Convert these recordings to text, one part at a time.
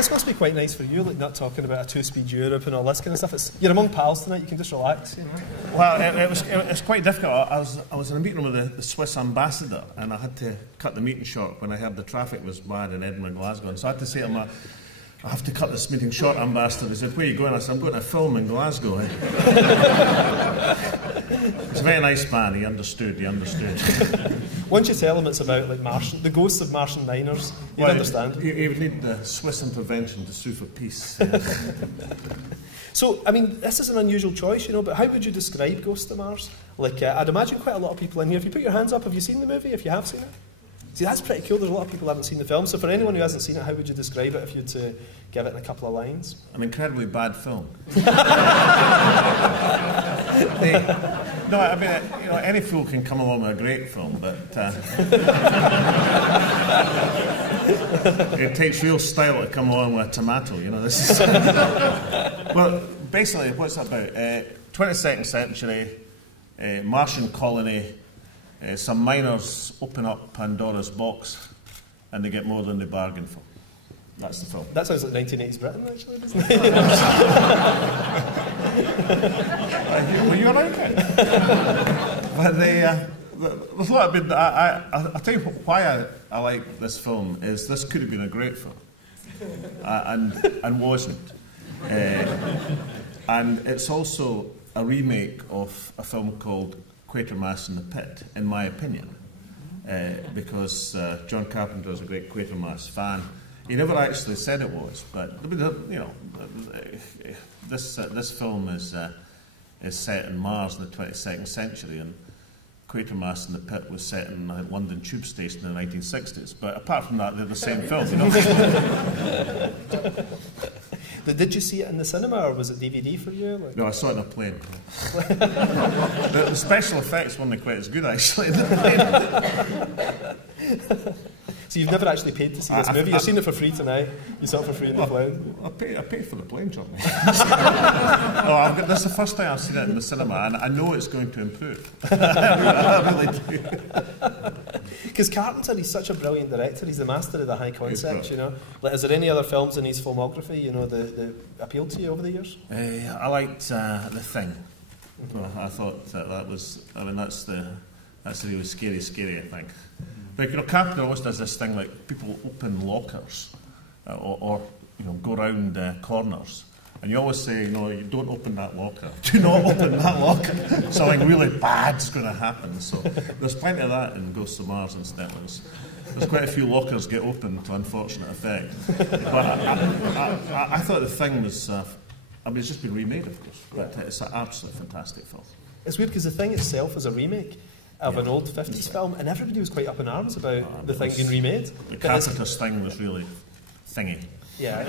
This must be quite nice for you, like not talking about a two-speed Europe and all this kind of stuff. You're among pals tonight, you can just relax, you know. Well, it was quite difficult. I was in a meeting with the Swiss ambassador, and I had to cut the meeting short when I heard the traffic was bad in Edinburgh and Glasgow. And so I had to say to him, I have to cut this meeting short, ambassador. He said, where are you going? I said, I'm going to film in Glasgow. He's a very nice man, he understood. Once you tell him it's about like the ghosts of Martian miners, you'd understand. He would need the Swiss intervention to sue for peace. So, I mean, this is an unusual choice, you know, but how would you describe Ghost of Mars? Like, I'd imagine quite a lot of people in here, if you put your hands up, have you seen the movie, if you have seen it? See, that's pretty cool. There's a lot of people who haven't seen the film. So for anyone who hasn't seen it, how would you describe it if you had to give it in a couple of lines? An incredibly bad film. No, I mean, you know, any fool can come along with a great film, but it takes real style to come along with a tomato. You know, this is. Well, basically, what's it about? 22nd century, Martian colony. Some miners open up Pandora's box and they get more than they bargained for. That's the film. That sounds like 1980s Britain, actually, doesn't it? Were you around then? But there's a lot of bit. I'll tell you why I like this film is this could have been a great film, and wasn't. And it's also a remake of a film called Quatermass in the Pit, in my opinion, because John Carpenter is a great Quatermass fan. He never actually said it was, but you know, this film is set in Mars in the 22nd century, and Quatermass in the Pit was set in London Tube Station in the 1960s. But apart from that, they're the same film. You know? Did you see it in the cinema, or was it DVD for you? Like? No, I saw it on a plane. The special effects weren't quite as good, actually, in the plane. So you've never actually paid to see this movie? You've seen it for free tonight. You saw it for free in the plane. I paid for the plane journey. This is the first time I've seen it in the cinema, and I know it's going to improve. I really do. Because Carpenter, he's such a brilliant director. He's the master of the high concept, you know. Like, is there any other films in his filmography, you know, that appealed to you over the years? I liked The Thing. I thought that was, I mean, that's really scary, I think. But, you know, Carpenter always does this thing like people open lockers or you know, go round corners. And you always say, you know, you don't open that locker. Do not open that locker. Something really bad's going to happen. So there's plenty of that in Ghosts of Mars, incidentally. There's quite a few lockers get opened to unfortunate effect. But I thought The Thing was, I mean, it's just been remade, of course, but it's an absolutely fantastic film. It's weird because The Thing itself is a remake of an old 50s film, and everybody was quite up in arms about The Thing being remade. The Carpenter's thing was really thingy. Yeah,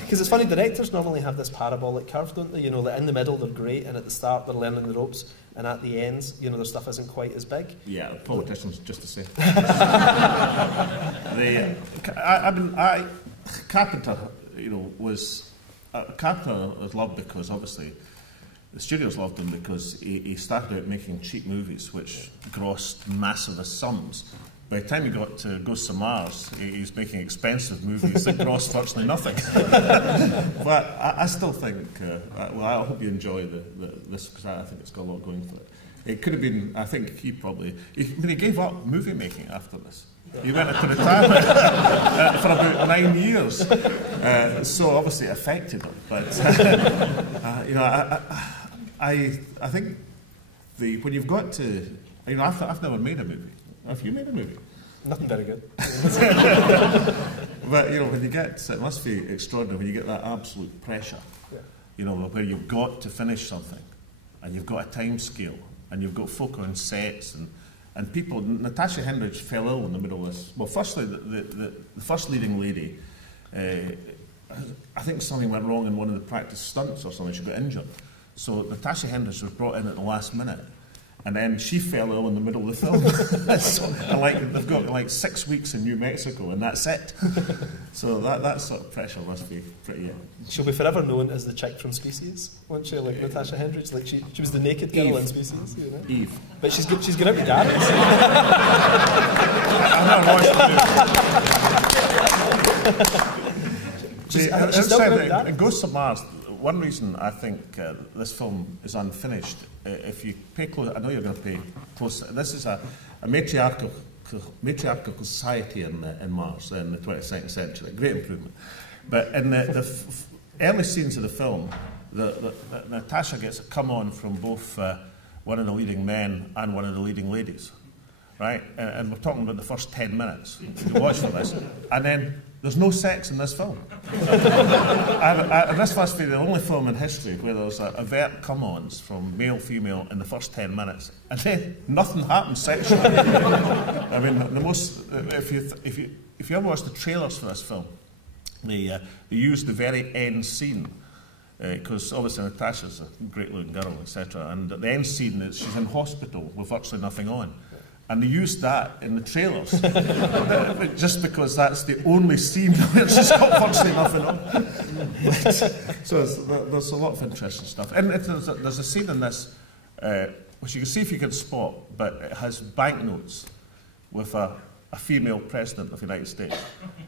because it's funny, directors normally have this parabolic curve, don't they? You know, like in the middle they're great, and at the start they're learning the ropes, and at the end, you know, their stuff isn't quite as big. Yeah, politicians, just to say. Carpenter, you know, Carpenter was loved because obviously the studios loved him because he started out making cheap movies which grossed massive sums. By the time he got to Ghosts of Mars, he was making expensive movies that grossed virtually nothing. But I still think, well, I hope you enjoy this, because I think it's got a lot going for it. It could have been, I think he gave up movie making after this. He went into retirement for about 9 years. So obviously it affected him. But, you know, I think when you've got to, you know, I've never made a movie. Have you made a movie? Nothing very good. But, you know, when you get, it must be extraordinary when you get that absolute pressure, you know, where you've got to finish something, and you've got a time scale, and you've got folk on sets, and people. Natasha Henstridge fell ill in the middle of this. Well, firstly, the first leading lady, I think something went wrong in one of the practice stunts or something, she got injured. So Natasha Henstridge was brought in at the last minute. And then she fell ill in the middle of the film. And like, they've got like 6 weeks in New Mexico, and that's it. So that sort of pressure must be pretty... She'll be forever known as the chick from Species, won't she? Like Natasha Hendricks. Like she was the naked girl Eve. in Species. You know? Eve. But she's going to be Gabby. I've not watched it. Ghosts of Mars, one reason I think this film is unfinished, if you pay close, I know you're going to pay close, this is a matriarchal society in Mars in the 22nd century, great improvement. But in the early scenes of the film, Natasha gets a come on from both one of the leading men and one of the leading ladies, right? And we're talking about the first 10 minutes. You watch for this, and then there's no sex in this film. And this must be the only film in history where there's overt come-ons from male, female in the first 10 minutes, and then nothing happens sexually. I mean, the most if you ever watch the trailers for this film, they use the very end scene. Because obviously Natasha's a great-looking girl, etc. And at the end scene, she's in hospital with virtually nothing on. And they used that in the trailers, just because that's the only scene where she's got virtually nothing on. So there's a lot of interesting stuff. And there's a scene in this, which you can see if you can spot, but it has banknotes with a female president of the United States.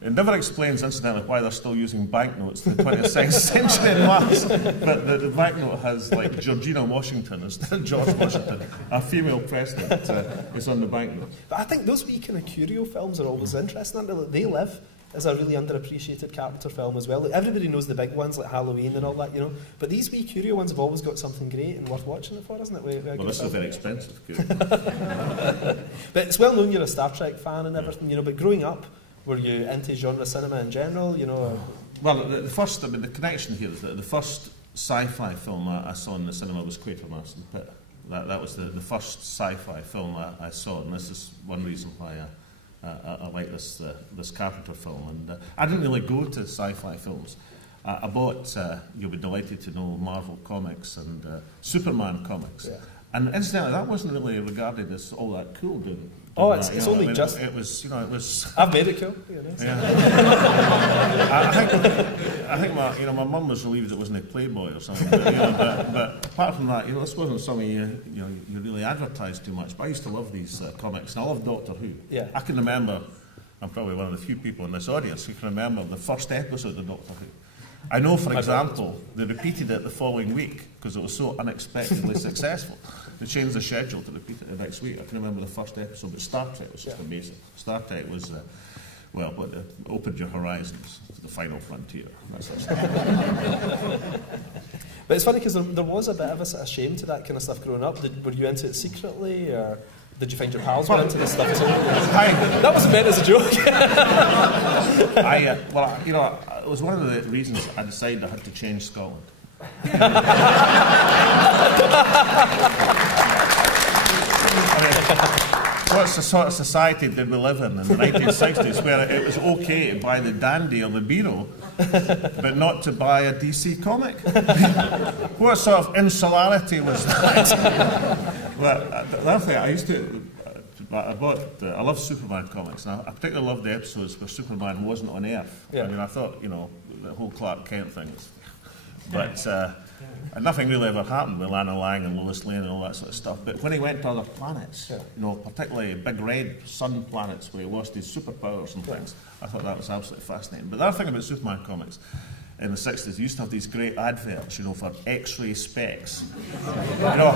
It never explains, incidentally, why they're still using banknotes in the 22nd century in Mars. But the banknote has, like, Georgina Washington instead of George Washington. A female president is on the banknote. But I think those wee kind of curio films are always interesting, aren't they? Like, They Live is a really underappreciated Carpenter film as well. Like, everybody knows the big ones, like Halloween and all that, you know. But these wee curio ones have always got something great and worth watching it for, isn't it? Well, this is very expensive. But it's well known you're a Star Trek fan and everything, you know. But growing up, were you into genre cinema in general, you know? Well, the first, I mean, the connection here is that the first sci-fi film I saw in the cinema was Quatermass and Pit. That was the first sci-fi film I saw, and this is one reason why I like this Carpenter film. And I didn't really go to sci-fi films. I bought, you'll be delighted to know, Marvel comics and Superman comics. Yeah. And incidentally, that wasn't really regarded as all that cool, did it? Oh, it's only just... It was, you know, it was... I've made it cool. Yeah. I think my mum was relieved it wasn't a Playboy or something. But apart from that, you know, this wasn't something you really advertised too much. But I used to love these comics, and I love Doctor Who. Yeah. I can remember, I'm probably one of the few people in this audience who can remember the first episode of Doctor Who. I know, for example, they repeated it the following week because it was so unexpectedly successful. They changed the schedule to repeat it the next week. I can remember the first episode, but Star Trek was just amazing. Star Trek was, opened your horizons to the final frontier. That sort of stuff. But it's funny because there was a bit of a sort of shame to that kind of stuff growing up. Were you into it secretly, or did you find your pals were into this stuff as well? That wasn't meant as a joke. It was one of the reasons I decided I had to change Scotland. What sort of society did we live in the 1960s where it was okay to buy the Dandy or the Beano, but not to buy a DC comic? What sort of insularity was that? Well, the other thing, I love Superman comics, and I particularly love the episodes where Superman wasn't on Earth. Yeah. I mean, I thought, you know, the whole Clark Kent thing is... But nothing really ever happened with Lana Lang and Lois Lane and all that sort of stuff. But when he went to other planets, you know, particularly big red sun planets where he lost his superpowers and things, I thought that was absolutely fascinating. But the other thing about Superman comics in the 60s, they used to have these great adverts, you know, for X-ray specs. You know,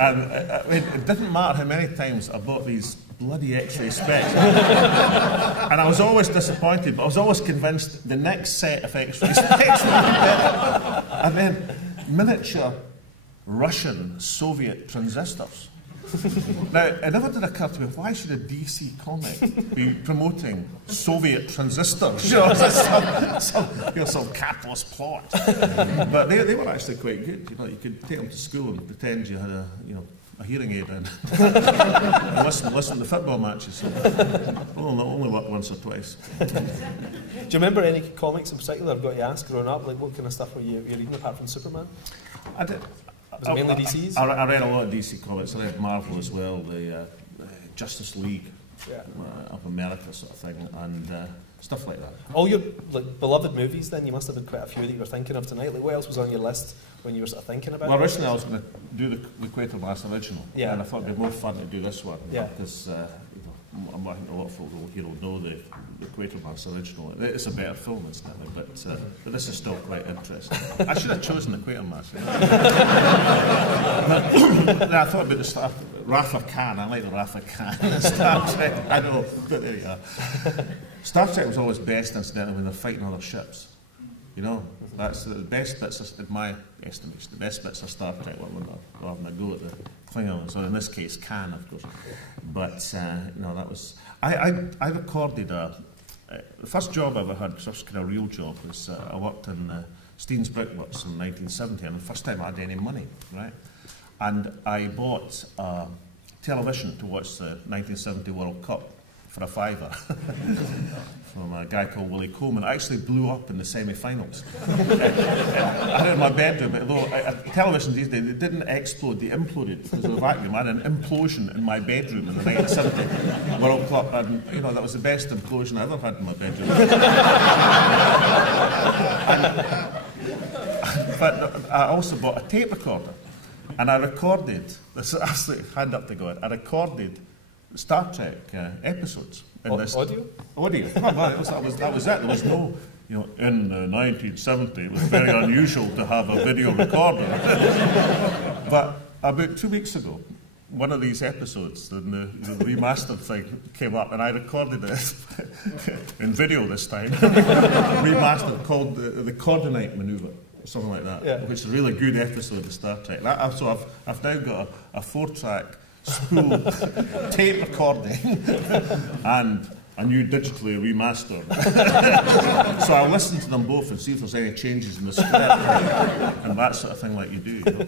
and it didn't matter how many times I bought these bloody X-ray specs. And I was always disappointed, but I was always convinced the next set of X-ray specs would be better. And then miniature Russian Soviet transistors. Now, it never did occur to me, why should a DC comic be promoting Soviet transistors? You know, some capitalist plot. But they were actually quite good. You know, you could take them to school and pretend you had a hearing aid and listen to football matches. Only worked once or twice. Do you remember any comics in particular I've got you asked growing up? Like, what kind of stuff were you reading apart from Superman? I did. Was it mainly DC's? I read a lot of DC comics. I read Marvel as well, the Justice League of America sort of thing, and stuff like that. All your beloved movies, then, you must have had quite a few that you were thinking of tonight. Like, what else was on your list when you were sort of thinking about it? Well, originally I was going to do the Quatermass original, and I thought it'd be more fun to do this one, because I think a lot of folk here will know the Quatermass original. It's a better film, incidentally, but this is still quite interesting. I should have chosen the Quatermass. But I thought about the start, Wrath of Khan. I like the Wrath of Khan. Star Trek, I know, but there you are. Star Trek was always best, incidentally, when they're fighting other ships. You know, that's the best bits, in my estimation, the best bits of Star Trek when they're having a go at the Klingons, or in this case, Khan, of course. But, no, that was... I recorded the first job I ever had, first kind of real job, was I worked in Steen's Brickworks in 1970, and the first time I had any money, right? And I bought a television to watch the 1970 World Cup for a £5 from a guy called Willie Coleman. It actually blew up in the semi-finals. I had it in my bedroom, but although televisions these days, they didn't explode, they imploded because of the vacuum. I had an implosion in my bedroom in the 1970 World Cup, and you know, that was the best implosion I ever had in my bedroom. But I also bought a tape recorder, and I recorded, this is absolutely hand up to God, I recorded Star Trek episodes. In this audio? Audio. Oh, well, that was it. There was no, you know, in 1970, it was very unusual to have a video recorder. But about 2 weeks ago, one of these episodes, the remastered thing, came up, and I recorded it in video this time, remastered, called the Coordinate Maneuver, or something like that, which is a really good episode of Star Trek. So I've now got a 4-track spool tape recording and a new digitally remastered. So I'll listen to them both and see if there's any changes in the script and that sort of thing like you do. You know?